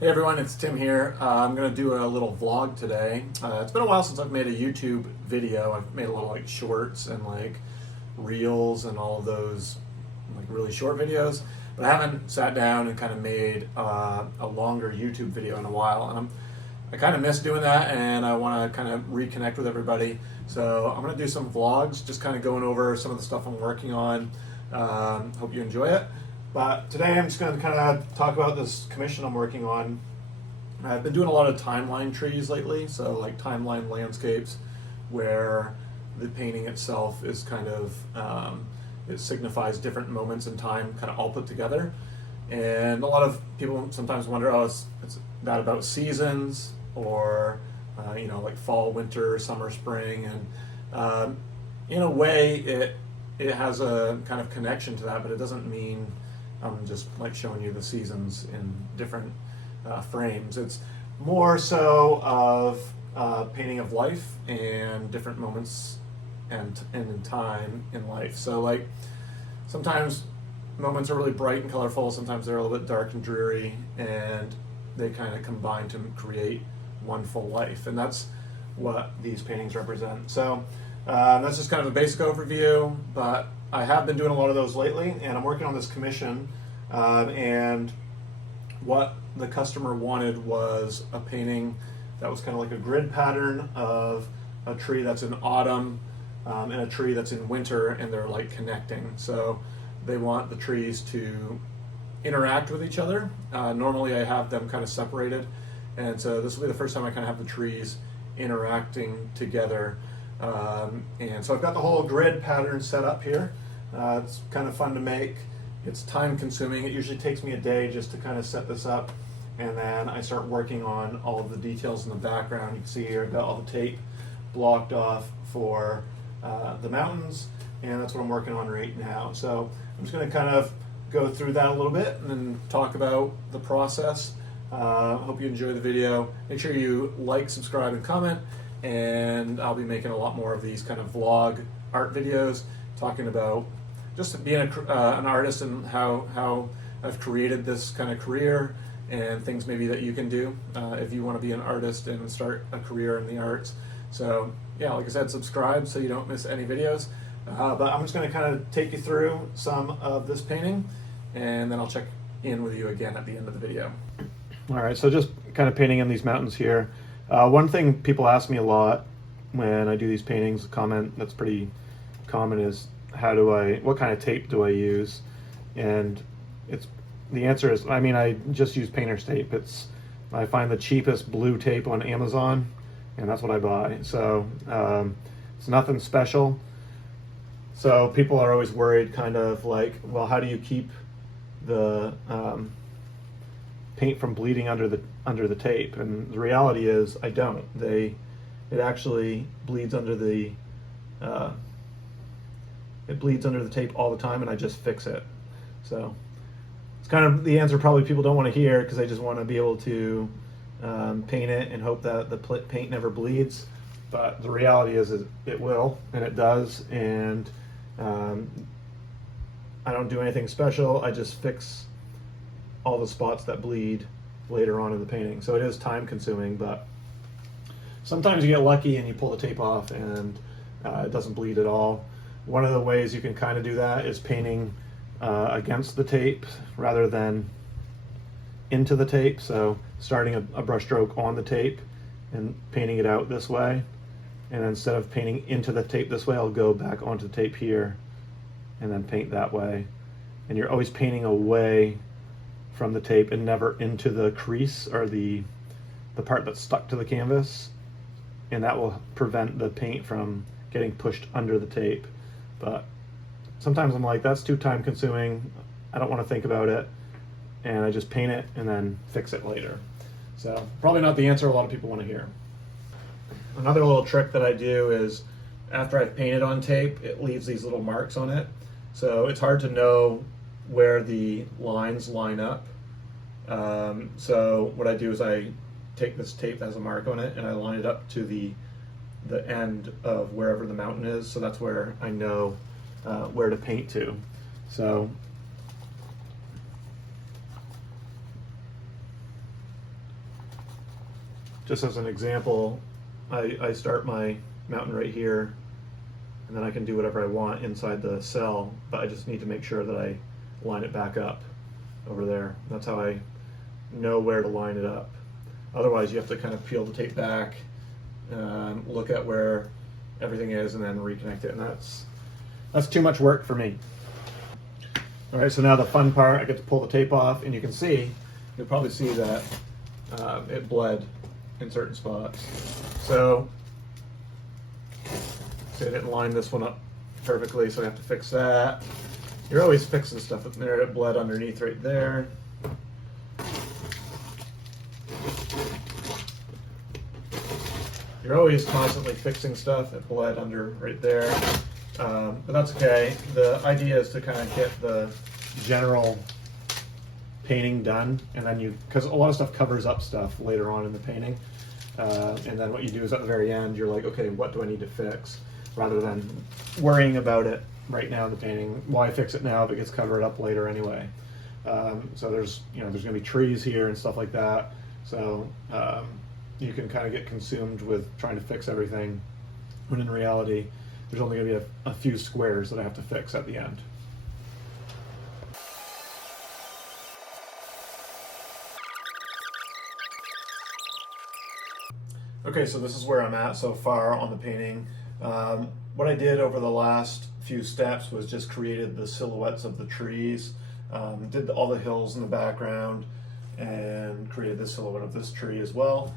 Hey everyone, it's Tim here. I'm going to do a little vlog today. It's been a while since I've made a YouTube video. I've made a little like shorts and like reels and all of those like really short videos, but I haven't sat down and kind of made a longer YouTube video in a while, and I kind of miss doing that, and I want to kind of reconnect with everybody. So I'm going to do some vlogs, just kind of going over some of the stuff I'm working on. Hope you enjoy it. But today I'm just going to kind of talk about this commission I'm working on. I've been doing a lot of timeline trees lately, so like timeline landscapes where the painting itself is kind of, it signifies different moments in time kind of all put together. And a lot of people sometimes wonder, oh, it's that about seasons or, like fall, winter, summer, spring. And in a way, it has a kind of connection to that, but it doesn't mean I'm just like showing you the seasons in different frames. It's more so of painting of life and different moments and in time in life. So like sometimes moments are really bright and colorful, sometimes they're a little bit dark and dreary, and they kind of combine to create one full life. And that's what these paintings represent. So that's just kind of a basic overview, but I have been doing a lot of those lately, and I'm working on this commission, and what the customer wanted was a painting that was kind of like a grid pattern of a tree that's in autumn and a tree that's in winter, and they're like connecting. So they want the trees to interact with each other. Normally I have them kind of separated, and so this will be the first time I kind of have the trees interacting together. And so I've got the whole grid pattern set up here. It's kind of fun to make. It's time consuming. It usually takes me a day just to kind of set this up, and then I start working on all of the details in the background. You can see here I've got all the tape blocked off for the mountains, and that's what I'm working on right now. So I'm just going to kind of go through that a little bit and then talk about the process. Hope you enjoy the video. Make sure you like, subscribe, and comment, and I'll be making a lot more of these kind of vlog art videos talking about just being an artist and how I've created this kind of career, and things maybe that you can do if you want to be an artist and start a career in the arts. So yeah, like I said, subscribe so you don't miss any videos. But I'm just going to kind of take you through some of this painting, and then I'll check in with you again at the end of the video. All right, so just kind of painting in these mountains here. One thing people ask me a lot when I do these paintings, a comment that's pretty common is, what kind of tape do I use? And the answer is, I just use painter's tape. I find the cheapest blue tape on Amazon, and that's what I buy. So it's nothing special. So people are always worried, kind of like, well, how do you keep the paint from bleeding under the tape? And the reality is, I don't. It actually bleeds under the tape all the time, and I just fix it. So it's kind of the answer probably people don't want to hear, because they just want to be able to paint it and hope that the paint never bleeds. But the reality is it will, and it does. And I don't do anything special. I just fix all the spots that bleed later on in the painting. So it is time consuming, but sometimes you get lucky and you pull the tape off and it doesn't bleed at all. One of the ways you can kind of do that is painting against the tape rather than into the tape. So starting a brush stroke on the tape and painting it out this way. And instead of painting into the tape this way, I'll go back onto the tape here and then paint that way. And you're always painting away from the tape and never into the crease or the part that's stuck to the canvas. And that will prevent the paint from getting pushed under the tape. But sometimes I'm like, that's too time consuming. I don't want to think about it. And I just paint it and then fix it later. So probably not the answer a lot of people want to hear. Another little trick that I do is, after I've painted on tape, it leaves these little marks on it. So it's hard to know where the lines line up. So what I do is I take this tape that has a mark on it and I line it up to the end of wherever the mountain is. So that's where I know where to paint to. So just as an example, I start my mountain right here, and then I can do whatever I want inside the cell, but I just need to make sure that I line it back up over there. That's how I know where to line it up. Otherwise, you have to kind of peel the tape back, look at where everything is, and then reconnect it, and that's too much work for me. All right, so now the fun part, I get to pull the tape off, and you'll probably see that it bled in certain spots. So, see, I didn't line this one up perfectly, so I have to fix that. You're always fixing stuff up there. It bled underneath right there. You're always constantly fixing stuff. It bled under right there. But that's okay. The idea is to kind of get the general painting done, and then because a lot of stuff covers up stuff later on in the painting. And then what you do is at the very end, you're like, okay, what do I need to fix? Rather than worrying about it right now in the painting. Why fix it now if it gets covered up later anyway? So there's gonna be trees here and stuff like that. So you can kind of get consumed with trying to fix everything, when in reality, there's only gonna be a few squares that I have to fix at the end. Okay, so this is where I'm at so far on the painting. What I did over the last few steps was just created the silhouettes of the trees, did all the hills in the background, and created the silhouette of this tree as well.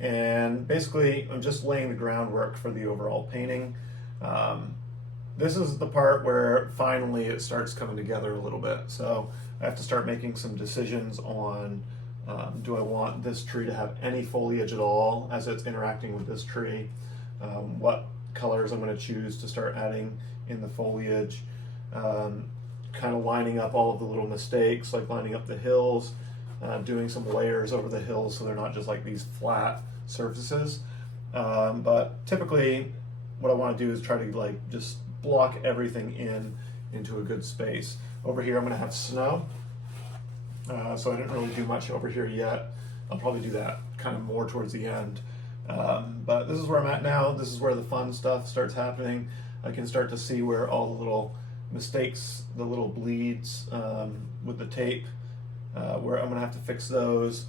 And basically, I'm just laying the groundwork for the overall painting. This is the part where finally it starts coming together a little bit. So I have to start making some decisions on do I want this tree to have any foliage at all as it's interacting with this tree? What colors I'm going to choose to start adding in the foliage? Kind of lining up all of the little mistakes, like lining up the hills, doing some layers over the hills so they're not just like these flat surfaces. But typically what I want to do is try to just block everything into a good space. Over here I'm going to have snow. So I didn't really do much over here yet. I'll probably do that kind of more towards the end. But this is where I'm at now. This is where the fun stuff starts happening. I can start to see where all the little mistakes, the little bleeds with the tape, where I'm gonna have to fix those.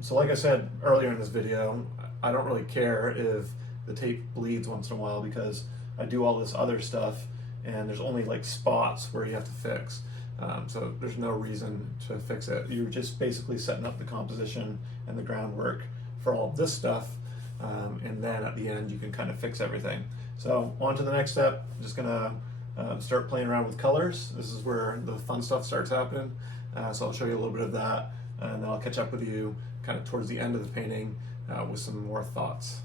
So like I said earlier in this video, I don't really care if the tape bleeds once in a while because I do all this other stuff and there's only like spots where you have to fix. So there's no reason to fix it. You're just basically setting up the composition and the groundwork for all of this stuff, and then at the end you can kind of fix everything. So on to the next step. I'm just gonna start playing around with colors. This is where the fun stuff starts happening. So I'll show you a little bit of that, and then I'll catch up with you kind of towards the end of the painting with some more thoughts.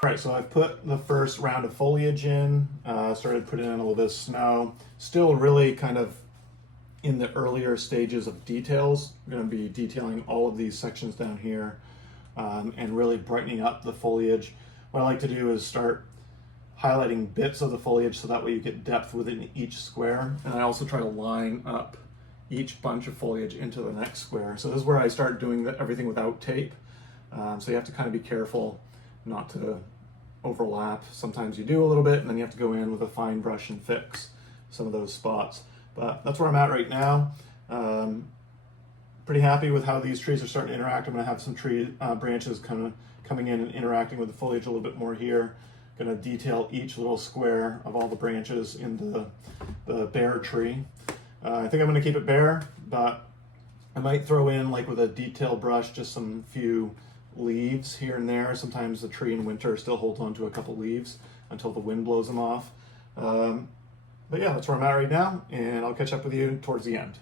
All right, so I've put the first round of foliage in, started putting in a little bit of snow. Still really kind of in the earlier stages of details. I'm going to be detailing all of these sections down here and really brightening up the foliage. What I like to do is start highlighting bits of the foliage so that way you get depth within each square. And I also try to line up each bunch of foliage into the next square. So this is where I start doing everything without tape. So you have to kind of be careful not to overlap. Sometimes you do a little bit and then you have to go in with a fine brush and fix some of those spots. But that's where I'm at right now. Pretty happy with how these trees are starting to interact. I'm going to have some tree branches kind of coming in and interacting with the foliage a little bit more here. Going to detail each little square of all the branches in the bare tree. I think I'm going to keep it bare, but I might throw in, like with a detail brush, just some few leaves here and there. Sometimes the tree in winter still holds on to a couple leaves until the wind blows them off. But yeah, that's where I'm at right now, and I'll catch up with you towards the end.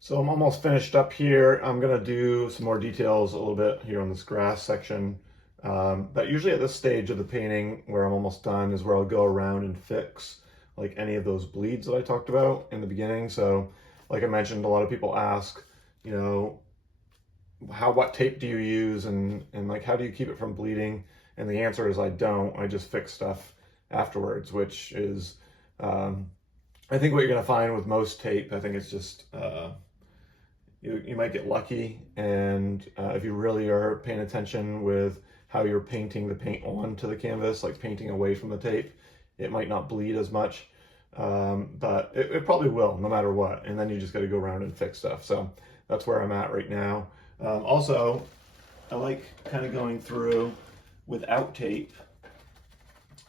So I'm almost finished up here. I'm gonna do some more details a little bit here on this grass section. But usually at this stage of the painting where I'm almost done is where I'll go around and fix like any of those bleeds that I talked about in the beginning. So like I mentioned, a lot of people ask, you know, what tape do you use and like how do you keep it from bleeding? And the answer is I don't. I just fix stuff afterwards, which is I think what you're going to find with most tape, I think it's just you might get lucky, and if you really are paying attention with how you're painting the paint onto the canvas, like painting away from the tape, it might not bleed as much, but it probably will no matter what, and then you just got to go around and fix stuff. So that's where I'm at right now. Also, I like kind of going through without tape,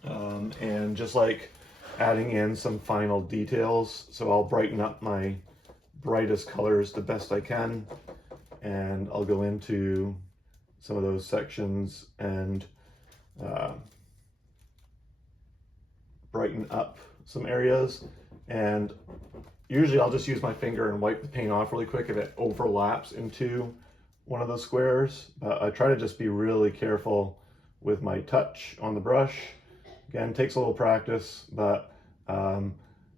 and just like adding in some final details. So I'll brighten up my brightest colors the best I can, and I'll go into some of those sections and brighten up some areas. And usually I'll just use my finger and wipe the paint off really quick if it overlaps into one of those squares. But I try to just be really careful with my touch on the brush. Again, takes a little practice, but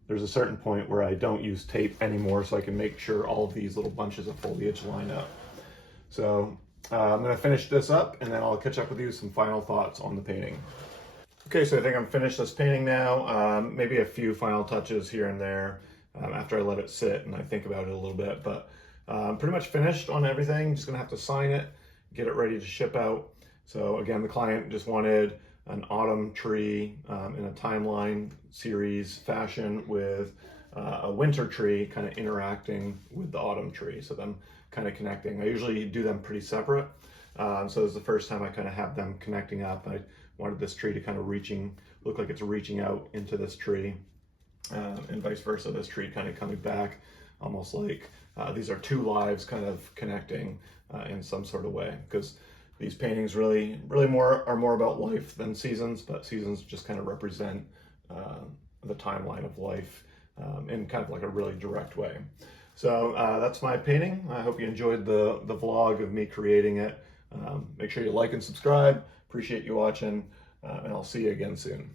there's a certain point where I don't use tape anymore, so I can make sure all of these little bunches of foliage line up. So I'm going to finish this up, and then I'll catch up with you with some final thoughts on the painting. Okay, so I think I'm finished this painting now. Maybe a few final touches here and there after I let it sit and I think about it a little bit, but I'm pretty much finished on everything. Just going to have to sign it, get it ready to ship out. So again, the client just wanted an autumn tree in a timeline series fashion with a winter tree kind of interacting with the autumn tree. So them kind of connecting. I usually do them pretty separate. So this is the first time I kind of have them connecting up. I wanted this tree to kind of look like it's reaching out into this tree, and vice versa, this tree kind of coming back, almost like these are two lives kind of connecting in some sort of way, because these paintings really are more about life than seasons, but seasons just kind of represent the timeline of life in kind of like a really direct way. So that's my painting. I hope you enjoyed the vlog of me creating it. Make sure you like and subscribe. Appreciate you watching, and I'll see you again soon.